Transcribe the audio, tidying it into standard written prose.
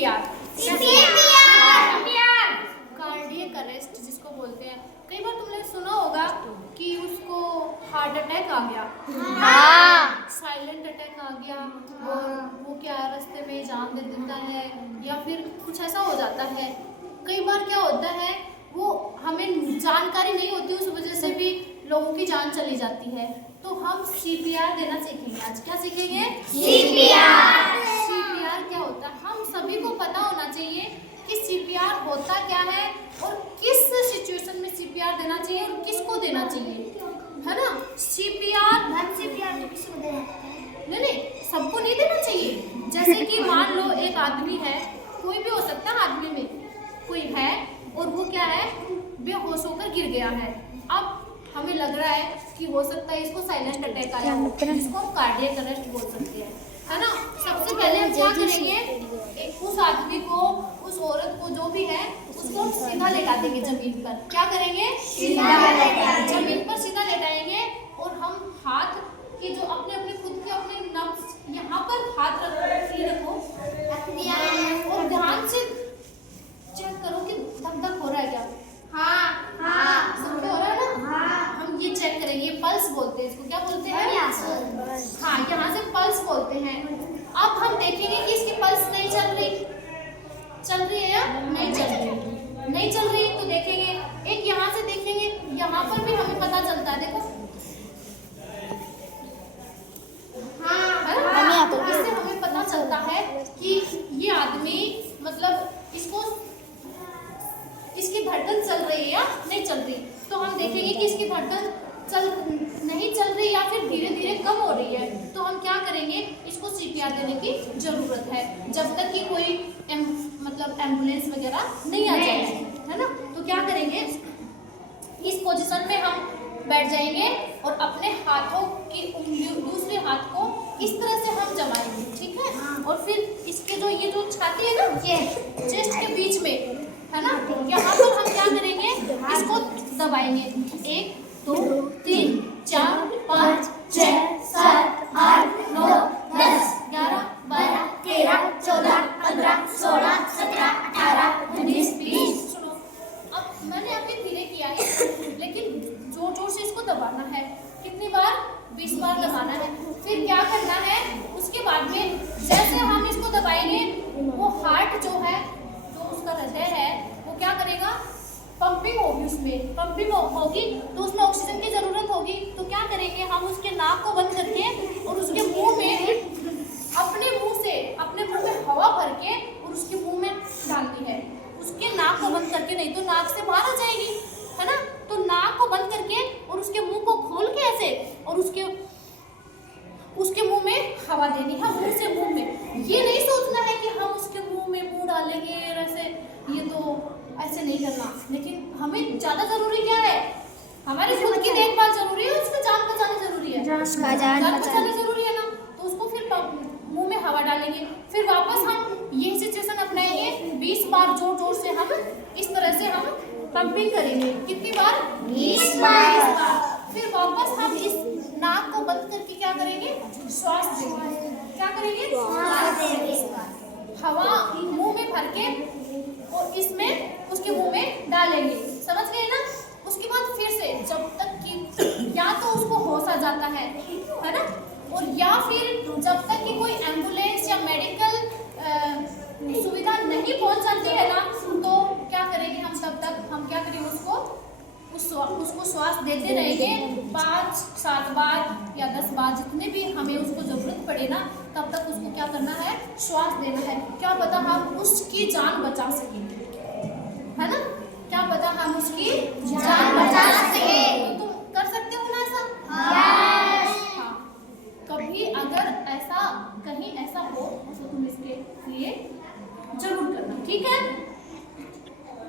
CPR. CPR cardiac arrest जिसको बोलते हैं। कई बार तुमने सुना होगा कि उसको हार्ट अटैक आ गया, साइलेंट अटैक आ गया और वो क्या रास्ते में जान दे देता है या फिर कुछ ऐसा हो जाता है। कई बार क्या होता है वो हमें जानकारी नहीं होती, उस वजह से भी लोगों की जान चली जाती है। तो हम सीपीआर देना सीखेंगे आज। क्या सीखेंगे? सीपीआर। सीपीआर क्या होता है हम सभी को पता होना चाहिए कि सीपीआर होता क्या है और किस सिचुएशन में सीपीआर देना चाहिए और किसको देना चाहिए, है ना। सीपीआर सीपीआर तो किसी को देना है? नहीं, सबको नहीं देना चाहिए। जैसे कि मान लो एक आदमी है, कोई भी हो सकता है, आदमी में कोई है और वो क्या है बेहोश होकर गिर गया है। अब हमें लग रहा है कि हो सकता है इसको साइलेंट अटैक आया हो, जिसको हम कार्डियक अरेस्ट बोल सकते हैं, है ना। सबसे पहले हम क्या करेंगे, उस आदमी को, उस औरत को, जो भी है उसको सीधा लेटा देंगे जमीन पर। क्या करेंगे? जमीन पर सीधा लेटाएंगे और हम हाथ की जो अपने अपने खुद के अपने नब्ज यहाँ पर हाथ रखो और ध्यान से चेक करो कि धक धक हो रहा है क्या। सबके हो रहा है ना। हम ये चेक करेंगे, पल्स बोलते हैं इसको। क्या बोलते हैं? हाँ, यहाँ से पल्स बोलते हैं। अब हम देखेंगे कि इसकी पल्स नहीं चल रही है या नहीं चल रही। नहीं चल रही तो देखेंगे, एक यहाँ से देखेंगे, यहाँ पर भी हमें पता चलता है। देखो इससे हमें पता चलता है कि ये आदमी मतलब इसकी धड़कन चल रही है या नहीं चल रही। तो हम देखेंगे कि इसकी धड़कन नहीं चल रही या फिर धीरे धीरे कम हो रही है। तो हम क्या करेंगे, इसको सीपीआर देने की जरूरत है जब तक कि कोई मतलब एम्बुलेंस वगैरह नहीं आ जाए, है ना। तो क्या करेंगे, इस पोजीशन में हम बैठ जाएंगे और अपने हाथों की उंगलियों, दूसरे हाथ को इस तरह से हम जमाएंगे, ठीक है। और फिर इसके जो ये जो छाती है ना, ये चेस्ट के बीच में, है ना, यहाँ पर हम क्या करेंगे, इसको दबाएंगे। 1 2 3 4 5 6 7 8 9 10 11 12 13 14 15 16 17 18 19 20। सुनो, अब मैंने अभी धीरे किया है, लेकिन जोर जोर से इसको दबाना है। कितनी बार? 20 बार दबाना है। फिर क्या करना है, उसके बाद में जैसे हम इसको दबाएंगे वो हार्ट जो है, जो उसका हृदय है, वो क्या करेगा, पंपिंग होगी। उसमें पंपिंग होगी तो उसमें ऑक्सीजन की जरूरत होगी। तो क्या करेंगे, हम उसके नाक को बंद करके और उसके मुंह में, अपने मुंह में हवा भर के और उसके मुंह में डालनी है। उसके नाक को बंद करके, नहीं तो नाक से बाहर आ जाएगी, है ना। तो नाक को बंद करके और उसके मुंह को खोल के ऐसे, और उसके मुंह में हवा देनी है, मुंह से मुंह में। ये नहीं सोचना है कि हम उसके मुंह में मुंह डालेंगे ऐसे, ये तो ऐसे नहीं करना। लेकिन हमें ज्यादा जरूरी क्या है, हमारी खुद की देखभाल जरूरी है, उसका जान बचाना जरूरी है, जान बचाना जरूरी है ना। तो उसको फिर मुंह में हवा डालेंगे, फिर वापस हम यही सिचुएशन अपनाएंगे। 20 बार जोर जोर से हम इस तरह से हम पंपिंग करेंगे। कितनी बार? 20 बार। फिर वापस हम इस नाक को बंद करके क्या करेंगे, श्वास देंगे। क्या करेंगे? श्वास देंगे। हवा मुंह में भर के और इसमें उसके मुंह में डालेंगे। समझ गए ना। उसके बाद फिर से जब तक कि या तो उसको होश आ जाता है ना, और या फिर जब तक कि कोई एम्बुलेंस या मेडिकल सुविधा नहीं पहुंच जाती है ना, तो क्या करेंगे हम, तब तक हम क्या करेंगे, उसको श्वास देते रहेंगे 5 7 बार या 10 बार, जितने भी हमें उसको जरूरत पड़े ना, तब तक उसको क्या करना है, श्वास देना है। क्या पता हम उसकी जान बचा सकें, है ना। क्या पता हम उसकी जान बचा सकें। तो तुम कर सकते हो ना ऐसा? हाँ। कभी अगर ऐसा कहीं ऐसा हो तो तुम इसके लिए जरूर करना, ठीक है।